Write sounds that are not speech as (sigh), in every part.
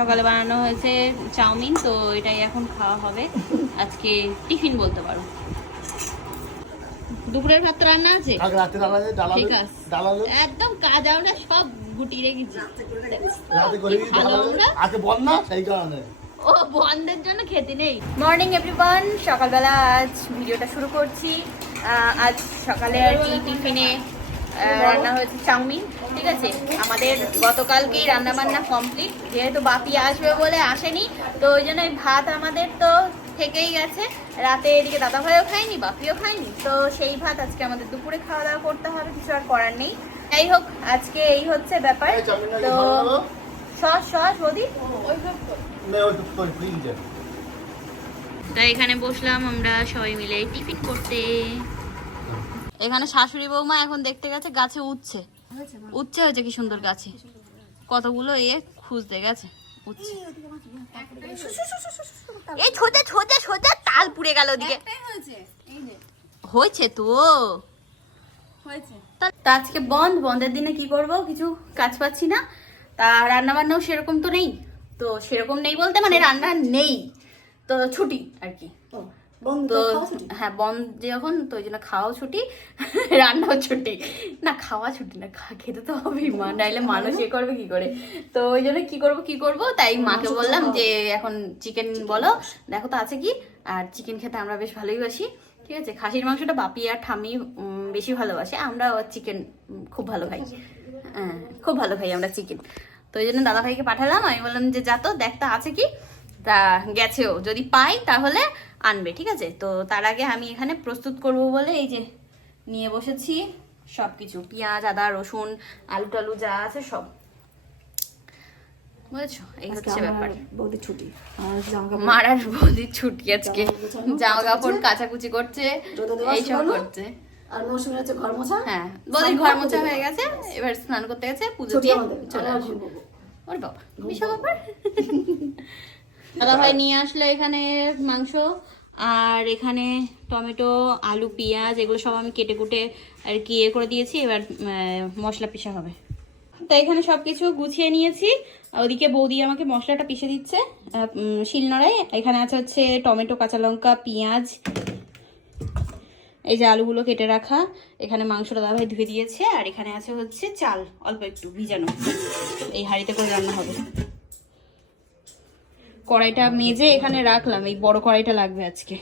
সকালে বানানো হয়েছে চাউমিন তো এটাই এখন খাওয়া হবে। আজকে টিফিন বলতে পারো। দুপুরের ভাত রান্না আছে? ঠিক। একদম কাজ আমরা সব গুটিয়ে রেখেছি। ও বন্ধের জন্য খেতে নেই। মর্নিং এভরিওয়ান সকালবেলা আজ ভিডিওটা শুরু করছি। আজ সকালে আর কি টিফিনে রান্না হয়েছে চাউমিন। ঠিক আছে? আমাদের গতকালকেই রান্না বান্না কমপ্লিট যেহেতু বাপি আসবে বলে আসেনি তো ওই জন্য ভাত আমাদের তো থেকেই গেছে। রাতে এদিকে দাদা ভাইও খায়নি বাপিও খায়নি। তো সেই ভাত আজকে আমাদের দুপুরে খাওয়া দাওয়া করতে হবে কিছু আর করার নেই। যাই হোক আজকে এই হচ্ছে ব্যাপার। তো সস সস বদি? তাই এখানে বসলাম আমরা সবাই মিলে টিফিন করতে। এখানে শাশুড়ি বৌমা এখন দেখতে গেছে গাছে উঠছে। উঠছে হয়েছে কি সুন্দর গাছে। কতগুলো এ খুঁজতে গেছে উঠছে এই ছোটে ছোটে ছোটে তাল পুড়ে গেল ওদিকে। হয়েছে। তো। তা তা আজকে বন্ধ বন্ধের দিনে কি করব? কিছু কাজ পাচ্ছি না। তা রান্না বান্নাও সেরকম তো নেই। তো সেরকম নেই বলতে মানে রান্না নেই। তো ছুটি আর কি। তো হ্যাঁ বন্ধ যখন তো ওই জন্য খাওয়াও ছুটি (laughs) রান্নাও ছুটি। না খাওয়া ছুটি না খেতে তো হবেই মা নাইলে মানুষ এ করবে কি করে? তো ওই জন্য কি করব কি করব? তাই মাকে বললাম যে এখন চিকেন বলো দেখো তো আছে কি? আর চিকেন খেতে আমরা বেশ ভালোই বাসি ঠিক আছে? খাসির মাংসটা বাপি আর ঠামি বেশি ভালোবাসে আমরা চিকেন খুব ভালো খাই। হ্যাঁ খুব ভালো খাই আমরা চিকেন তো ওই জন্য দাদা ভাইকে পাঠালাম আমি বললাম যে যা তো দেখ তো আছে কি? তা গেছেও যদি পাই তাহলে আনবে ঠিক আছে? তো তার আগে আমি এখানে প্রস্তুত করব বলে এই যে নিয়ে বসেছি সব কিছু পেঁয়াজ আদা রসুন আলু টালু যা আছে সব। বুঝেছ? এই হচ্ছে ব্যাপার। বৌদি ছুটি। আর জামা মার আর বৌদির ছুটি আজকে। জামা কাপড় কাচাকুচি। করছে এইসব করছে। আর মৌসুমী হচ্ছে ঘর মোছা। হ্যাঁ বৌদির ঘর মোছা হয়ে গেছে। এবার স্নান করতে গেছে পুজো দিয়ে চলে আমরা ওর বাবা ব্যাপার। দাদা ভাই নিয়ে আসলো এখানে মাংস, আর এখানে টমেটো, আলু, পেঁয়াজ, এগুলো সব আমি কেটে কুটে আর কি ইয়ে করে দিয়েছি, এবার মশলা পিসা হবে। তো এখানে সব কিছু গুছিয়ে নিয়েছি। ওদিকে বৌদি আমাকে মশলাটা পিষে দিচ্ছে শিলনোড়ায়। এখানে আছে হচ্ছে টমেটো, কাঁচা লঙ্কা, পেঁয়াজ, এই যে আলুগুলো কেটে রাখা। এখানে মাংসটা দাদাভাই ধুয়ে দিয়েছে, আর এখানে আছে হচ্ছে চাল, অল্প একটু ভিজানো। এই হাঁড়িতে করে রান্না হবে। কড়াইটা মেজে এখানে রাখলাম এই বড় কড়াইটা লাগবে আজকে।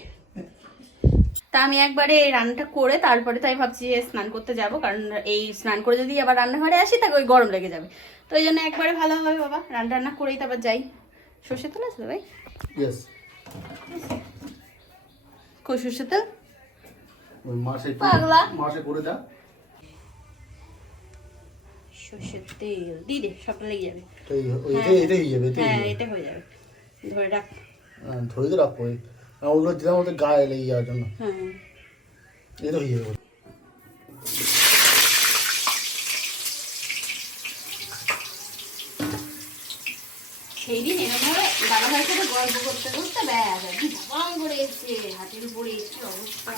তা আমি একবারে এই রান্নাটা করে তারপরে তাই ভাবছি যে স্নান করতে যাব কারণ এই স্নান করে যদি আবার রান্নাঘরে আসি তাকে ওই গরম লেগে যাবে। তো এই জন্য একবারে ভালো হবে বাবা রান্না রান্না করেই তারপর যাই। সর্ষে তেল আছে ভাই? কই সর্ষে তেল? ওই মাসে পাগলা। মাসে করে দাও সর্ষের তেল দিয়ে দে সবটা লেগে যাবে। ওই হয়ে। হ্যাঁ এটা হয়ে যাবে। ধরে রাখ। হ্যাঁ, ধরে তো রাখব। ওগুলো দিলাম ওদের গায়ে লেগে যাওয়ার জন্য। হ্যাঁ এটা হয়ে যাবে। সেই দিন এরকম ভাবে দাদা ভাইয়ের সাথে গল্প করতে করতে ব্যাস আর কি করে এসছে হাতের উপরে এসছে অবস্থা।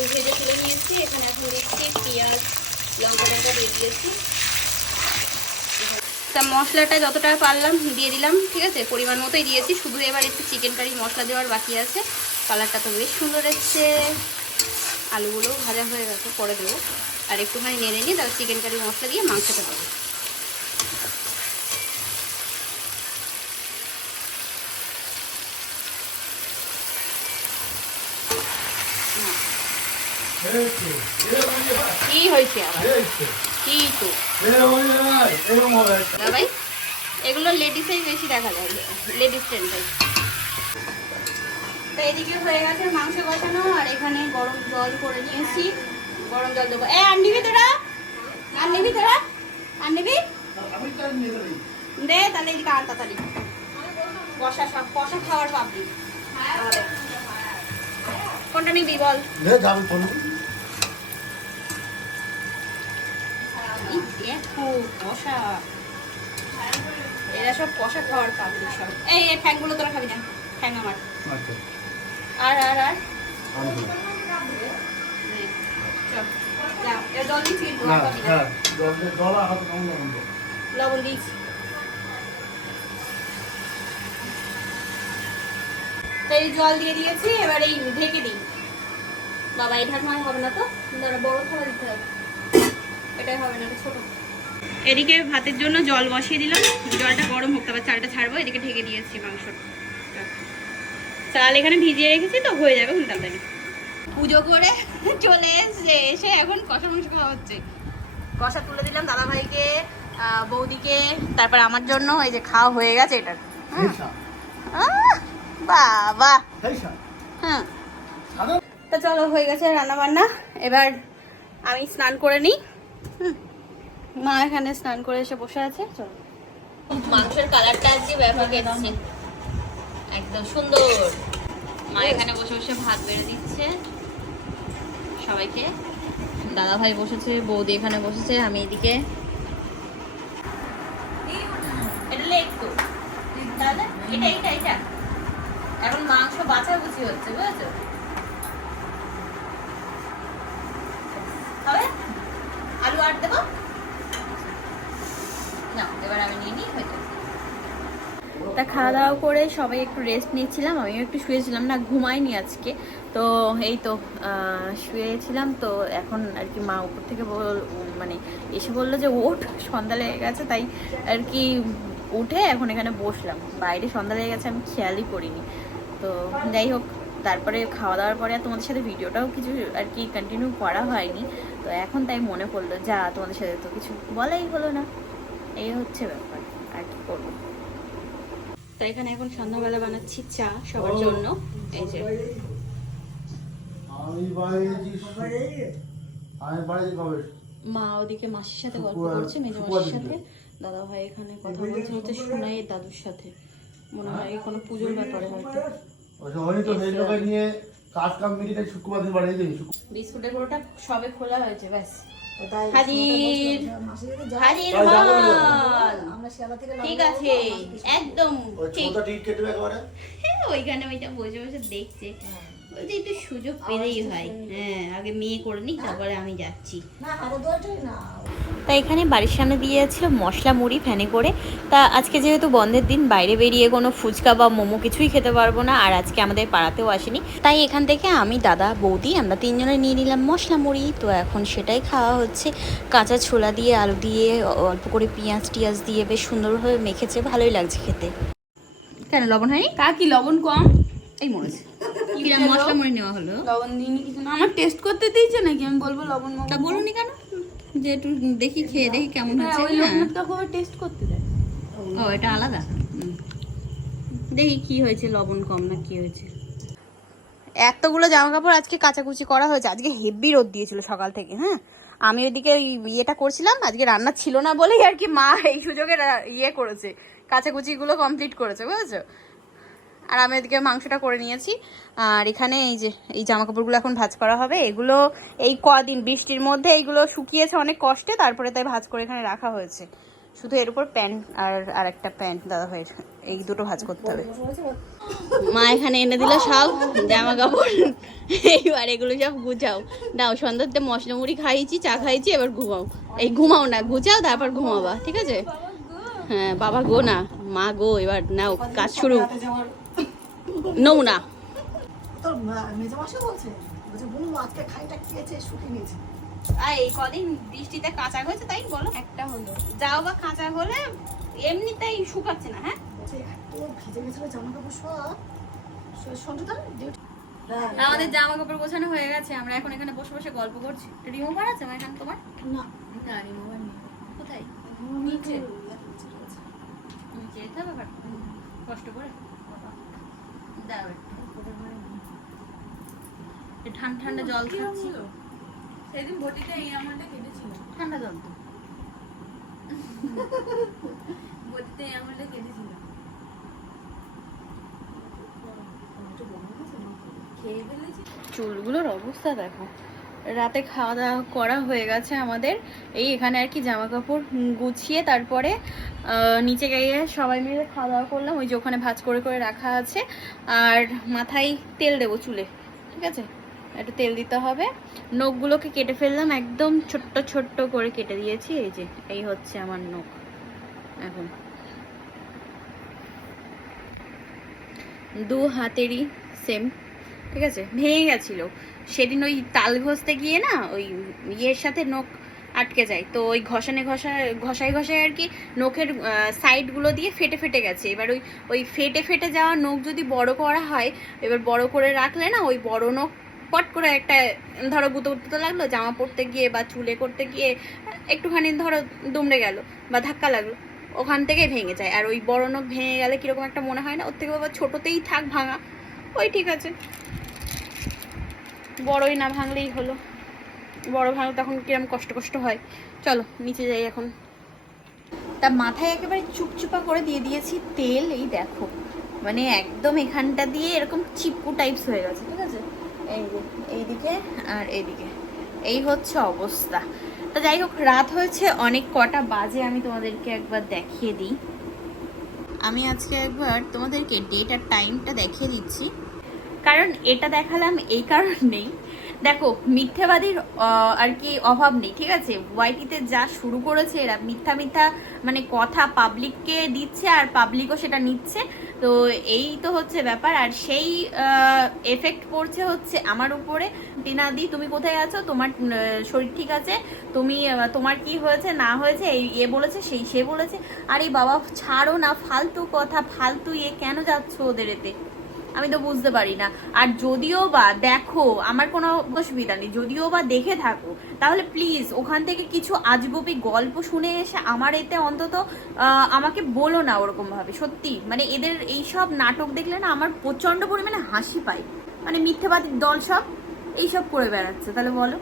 আলু ভেজে তুলে নিয়েছি। এখানে এখন দিচ্ছি পেঁয়াজ, লঙ্কা দিয়ে দিয়েছি। তা মশলাটা যতটা পারলাম দিয়ে দিলাম, ঠিক আছে? পরিমাণ মতোই দিয়েছি। শুধু এবার একটু চিকেন কারি মশলা দেওয়ার বাকি আছে। কালারটা তো বেশ সুন্দর এসছে। আলুগুলো ভাজা হয়ে গেছে পরে দেবো। আর একটুখানি নেড়ে নিয়ে তারপর চিকেন কারি মশলা দিয়ে মাংসটা দেবো। কি হয়েছে কি তো? ভাই এগুলো লেডিসেই বেশি দেখা যায় লেডিস তো এদিকে হয়ে গেছে মাংস বসানো আর এখানে গরম জল করে নিয়েছি। গরম জল দেবো। এ আর নিবি তোরা। আর নিবি তোরা। আর নিবি দে তাহলে এদিকে আর তাড়াতাড়ি। কষা সব কষা খাওয়ার পাবি কোনটা নিবি বল নে যাব ফোন এই দেখো কষা। এরা সব কষা খাওয়ার পাবলি সব। এই এই ঠ্যাংগুলো তোরা খাবি না। ঠ্যাং আমার। আচ্ছা। আর আর আর? হ্যাঁ লবণ দিয়েছি জল দিয়ে দিয়েছি এবার এই ঢেকে দিই। বাবা এই ঢাকনায় হবে না তো? বড় থালা দিতে হবে। এটাই হবে না ছোট। এদিকে ভাতের জন্য জল বসিয়ে দিলাম। জলটা গরম হোক তারপর চালটা ছাড়বো এদিকে ঢেকে দিয়েছি মাংস। চাল এখানে ভিজিয়ে রেখেছি তো হয়ে যাবে খুব তাড়াতাড়ি। পুজো করে চলে এসছে এসে এখন কষা মাংস খাওয়া হচ্ছে। কষা তুলে দিলাম দাদা ভাইকে বৌদিকে তারপর আমার জন্য এই যে খাওয়া হয়ে গেছে এটা। বাবা। হ্যাঁ তা চলো হয়ে গেছে রান্না বান্না এবার আমি স্নান করে নিই। হুম। মা এখানে স্নান করে এসে বসে আছে, চলো। মাংসের কালারটা আজকে ব্যবহার করছে। একদম সুন্দর। মা এখানে বসে বসে ভাত বেড়ে দিচ্ছে। সবাইকে। দাদা ভাই বসেছে, বৌদি এখানে বসেছে, আমি এদিকে। এখন মাংস বাছাবুচি হচ্ছে, বুঝেছ হবে আলু আট দেবো না এবার আমি নিয়ে নিই হয়তো তা খাওয়া দাওয়া করে সবাই একটু রেস্ট নিয়েছিলাম। আমিও একটু শুয়েছিলাম। না, ঘুমাইনি আজকে। তো এই তো শুয়েছিলাম। তো এখন আর কি মা উপর থেকে মানে এসে বলল যে, ওঠ, সন্ধ্যা লেগে গেছে। তাই আর কি উঠে এখন এখানে বসলাম। বাইরে সন্ধ্যা লেগে গেছে, আমি খেয়ালই করিনি। তো যাই হোক, তারপরে খাওয়া দাওয়ার পরে আর তোমাদের সাথে ভিডিওটাও কিছু আর কি কন্টিনিউ করা হয়নি। তো এখন তাই মনে পড়ল, যা, তোমাদের সাথে তো কিছু বলাই হলো না। এই হচ্ছে ব্যাপার, আর কি করব। তো এখানে এখন সন্ধ্যাবেলা বানাচ্ছি চা সবার জন্য। এই যে। মা ওদিকে মাসির সাথে গল্প করছে মেজো মাসির সাথে। দাদা ভাই এখানে কথা বলছে হচ্ছে সোনাই দাদুর সাথে। মনে হয় কোনো পুজোর ব্যাপারে হয়তো। বিস্কুটের পুরোটা সবে খোলা হয়েছে ব্যাস। তাই হাজির। হাজির। মাল ঠিক আছে। একদম ঠিক। হ্যাঁ, (laughs) ওইখানে ওইটা বসে বসে দেখছে। বলছে একটু সুযোগ পেলেই হয়। হ্যাঁ আগে মেয়ে করে নিক তারপরে আমি যাচ্ছি। না আরও দুটোই না। তা এখানে বাড়ির সামনে দিয়ে যাচ্ছিল মশলা মুড়ি ফ্যানে করে। তা আজকে যেহেতু বন্ধের দিন বাইরে বেরিয়ে কোনো ফুচকা বা মোমো কিছুই খেতে পারব না আর আজকে আমাদের পাড়াতেও আসেনি। তাই এখান থেকে আমি দাদা বৌদি আমরা তিনজনে নিয়ে নিলাম মশলা মুড়ি। তো এখন সেটাই খাওয়া হচ্ছে। কাঁচা ছোলা দিয়ে আলু দিয়ে অল্প করে পেঁয়াজ টিয়াজ দিয়ে বেশ সুন্দরভাবে মেখেছে। ভালোই লাগছে খেতে। কেন লবণ হয়নি? কার কি লবণ কম? এই মরেছে মশলা মুড়ি নেওয়া হলো? লবণ দিইনি কিছু না। আমার টেস্ট করতে দিয়েছে নাকি? আমি বলব লবণ তা বলুনি কেন? যে একটু দেখি খেয়ে দেখি কেমন হ্যাঁ হচ্ছে ওই হ্যাঁ। টেস্ট করতে দেয়। ও এটা আলাদা? দেখি কি হয়েছে লবণ কম না কি হয়েছে। এতগুলো জামা কাপড় আজকে কাচাকুচি করা হয়েছে। আজকে হেভি রোদ দিয়েছিল সকাল থেকে হ্যাঁ? আমি ওইদিকে ওই ইয়েটা করছিলাম আজকে রান্না ছিল না বলেই আর কি মা এই সুযোগে ইয়ে করেছে। কাচাকুচিগুলো কমপ্লিট করেছে বুঝেছ? আর আমি এদিকে মাংসটা করে নিয়েছি। আর এখানে এই যে, এই জামা কাপড়গুলো এখন ভাজ করা হবে। এগুলো এই কদিন বৃষ্টির মধ্যে এইগুলো শুকিয়েছে অনেক কষ্টে, তারপরে তাই ভাজ করে এখানে রাখা হয়েছে। শুধু এর উপর প্যান্ট আর আর একটা প্যান্ট দাদা ভাইয়ের এই দুটো ভাজ করতে হবে। মা এখানে এনে দিল সব জামা কাপড় এইবার এগুলো সব গুছাও। দাও, সন্ধ্যাতে মশলা মুড়ি খাইছি চা খাইছি এবার ঘুমাও। এই ঘুমাও না, গুছাও, তারপর ঘুমাবা, ঠিক আছে? হ্যাঁ বাবা গো না, মা গো, এবার নাও, কাজ শুরু। নৌ না তোর মেজো মাসি বলছে বলছে বুনু আজকে খাইটা খেয়েছে শুকিয়ে নিয়েছে? আর এই কদিন বৃষ্টিতে কাঁচা হয়েছে তাই বলো। একটা হলো। যাও বা কাঁচা হলে এমনিতেই শুকাচ্ছে না হ্যাঁ? এত ভিজে গেছিল জামা কাপড় সব। সঞ্জুদা ডিউটি আমাদের জামা কাপড় গোছানো হয়ে গেছে আমরা এখন এখানে বসে বসে গল্প করছি। রিমুভার আছে আমার এখানে তোমার? না। না রিমুভার নেই। কোথায়? নিচে। নিচে যেতে হবে কষ্ট করে। দাও ঠান্ডা ঠান্ডা জল খাচ্ছি। সেদিন ভটিতে এই আমলটা কেটেছিল। ঠান্ডা জল তো। এই আমলটা কেটেছিল। চুলগুলোর অবস্থা দেখো। রাতে খাওয়া দাওয়া করা হয়ে গেছে আমাদের। এই এখানে আর কি জামা কাপড় গুছিয়ে তারপরে নিচে গিয়ে সবাই মিলে খাওয়া দাওয়া করলাম। ওই যে ওখানে ভাজ করে করে রাখা আছে। আর মাথায় তেল দেবো চুলে, ঠিক আছে? একটু তেল দিতে হবে। নখগুলোকে কেটে ফেললাম, একদম ছোট্ট ছোট্ট করে কেটে দিয়েছি। এই যে, এই হচ্ছে আমার নখ, এখন। দু হাতেরই সেম ঠিক আছে? ভেঙে গেছিল। সেদিন ওই তাল ঘষতে গিয়ে না, ওই ইয়ের সাথে নখ আটকে যায়। তো ওই ঘষানে ঘষা, ঘষায় ঘষায় আর কি নখের সাইডগুলো দিয়ে ফেটে ফেটে গেছে। এবার ওই ওই ফেটে ফেটে যাওয়া নখ যদি বড় করা হয়, এবার বড় করে রাখলে না ওই বড় নখ পট করে একটা, ধরো গুঁতো গুঁতো লাগল, জামা পরতে গিয়ে বা চুলে করতে গিয়ে একটুখানি ধরো দুমড়ে গেল বা ধাক্কা লাগল, ওখান থেকে ভেঙে যায়। আর ওই বড় নখ ভেঙে গেলে কীরকম একটা মনে হয় না? ওর থেকে বাবা ছোটোতেই থাক, ভাঙা। ওই ঠিক আছে। বড়ই না ভাঙলেই হলো। বড় ভাঙলে তখন কিরম কষ্ট কষ্ট হয়। চলো, নিচে যাই এখন। তা মাথায় একেবারে চুপচুপা করে দিয়ে দিয়েছি তেল, এই দেখো। মানে একদম এখানটা দিয়ে এরকম চিপকু টাইপস হয়ে গেছে, ঠিক আছে? এই এইদিকে আর এইদিকে। এই হচ্ছে অবস্থা। তা যাই হোক, রাত হয়েছে, অনেক কটা বাজে, আমি তোমাদেরকে একবার দেখিয়ে দিই। আমি আজকে একবার তোমাদেরকে ডেট আর টাইমটা দেখিয়ে দিচ্ছি। কারণ এটা দেখালাম, এই কারণেই দেখো, মিথ্যাবাদীর আর কি অভাব নেই, ঠিক আছে? ওয়াইটিতে যা শুরু করেছে, এরা মিথ্যা মিথ্যা মানে কথা পাবলিককে দিচ্ছে আর পাবলিকও সেটা নিচ্ছে। তো এই তো হচ্ছে ব্যাপার। আর সেই এফেক্ট পড়ছে হচ্ছে আমার উপরে। টিনাদি, তুমি কোথায় আছো? তোমার শরীর ঠিক আছে? তুমি তোমার কি হয়েছে, না হয়েছে? এই, এ বলেছে, সেই, সে বলেছে। আরে বাবা, ছাড়ো না, ফালতু কথা, ফালতু এ কেন যাচ্ছ ওদের এতে? আমি তো বুঝতে পারি না। আর যদিও বা দেখো, আমার কোনো অসুবিধা নেই। যদিও বা দেখে থাকো, তাহলে প্লিজ ওখান থেকে কিছু আজগবি গল্প শুনে এসে আমার এতে অন্তত আমাকে বলো না ওরকমভাবে, সত্যি। মানে এদের এই সব নাটক দেখলে না আমার প্রচণ্ড পরিমাণে হাসি পায়। মানে মিথ্যেবাদীর দল সব এইসব করে বেড়াচ্ছে, তাহলে বলো।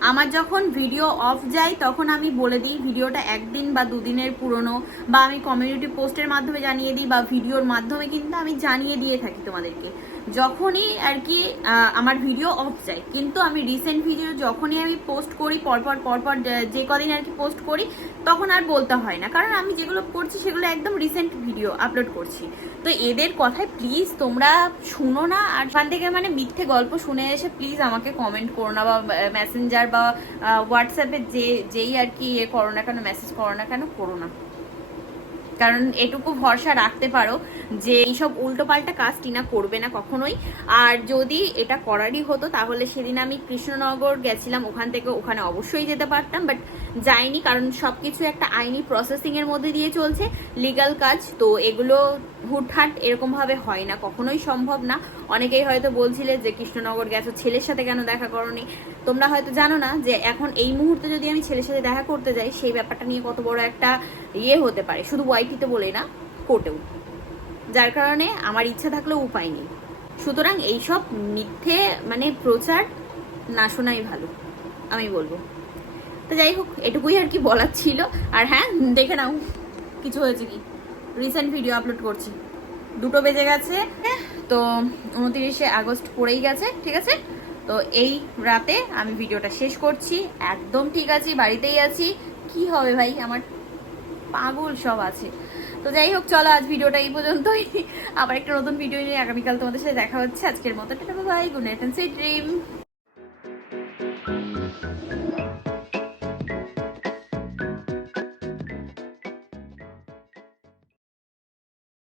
আমার যখন ভিডিও অফ যায়, তখন আমি বলে দিই ভিডিওটা একদিন বা দুদিনের পুরনো, বা আমি কমিউনিটি পোস্টের মাধ্যমে জানিয়ে দিই বা ভিডিওর মাধ্যমে কিন্তু আমি জানিয়ে দিয়ে থাকি তোমাদেরকে। যখনই আর কি আমার ভিডিও অফ যায়। কিন্তু আমি রিসেন্ট ভিডিও যখনই আমি পোস্ট করি, পরপর পরপর যে- কদিন আর কি পোস্ট করি, তখন আর বলতে হয় না। কারণ আমি যেগুলো করছি, সেগুলো একদম রিসেন্ট ভিডিও আপলোড করছি। তো এদের কথায় প্লিজ তোমরা শুনো না, আর ওখান থেকে মানে মিথ্যে গল্প শুনে এসে প্লিজ আমাকে কমেন্ট করো না, বা মেসেঞ্জার বা হোয়াটসঅ্যাপে যে, যেই আর কি ইয়ে করো না কেন মেসেজ করো না কেন, করো না। কারণ এটুকু ভরসা রাখতে পারো যে এইসব উল্টোপাল্টা কাজ টিনা করবে না কখনোই। আর যদি এটা করারই হতো, তাহলে সেদিন আমি কৃষ্ণনগর গেছিলাম, ওখান থেকে ওখানে অবশ্যই যেতে পারতাম বাট যাইনি, কারণ সবকিছু একটা আইনি প্রসেসিংয়ের মধ্যে দিয়ে চলছে লিগাল কাজ, তো এগুলো হুটহাট এরকম ভাবে হয় না, কখনোই সম্ভব না। অনেকেই হয়তো বলছিলে যে কৃষ্ণনগর গেছো, ছেলের সাথে কেন দেখা করনি? তোমরা হয়তো জানো না যে এখন এই মুহূর্তে যদি আমি ছেলের সাথে দেখা করতে যাই, সেই ব্যাপারটা নিয়ে কত বড় একটা ইয়ে হতে পারে। শুধু ওয়াইটিতে বলে না, কোর্টেও। যার কারণে আমার ইচ্ছা থাকলেও উপায় নেই। সুতরাং এইসব মিথ্যে মানে প্রচার না শোনাই ভালো, আমি বলব। তো যাই হোক, এটুকুই আর কি বলার ছিল। আর হ্যাঁ দেখে নাও, কিছু হয়েছে কি? রিসেন্ট ভিডিও আপলোড করছি। দুটো বেজে গেছে, তো উনত্রিশে আগস্ট পড়েই গেছে, ঠিক আছে? তো এই রাতে আমি ভিডিওটা শেষ করছি। একদম ঠিক আছি, বাড়িতেই আছি। কি হবে ভাই? আমার পাগল সব আছে। তো যাই হোক, চলো আজ ভিডিওটা এই পর্যন্তই। আবার একটা নতুন ভিডিও নিয়ে আগামীকাল তোমাদের সাথে দেখা হচ্ছে। আজকের মতো bye good night sweet dream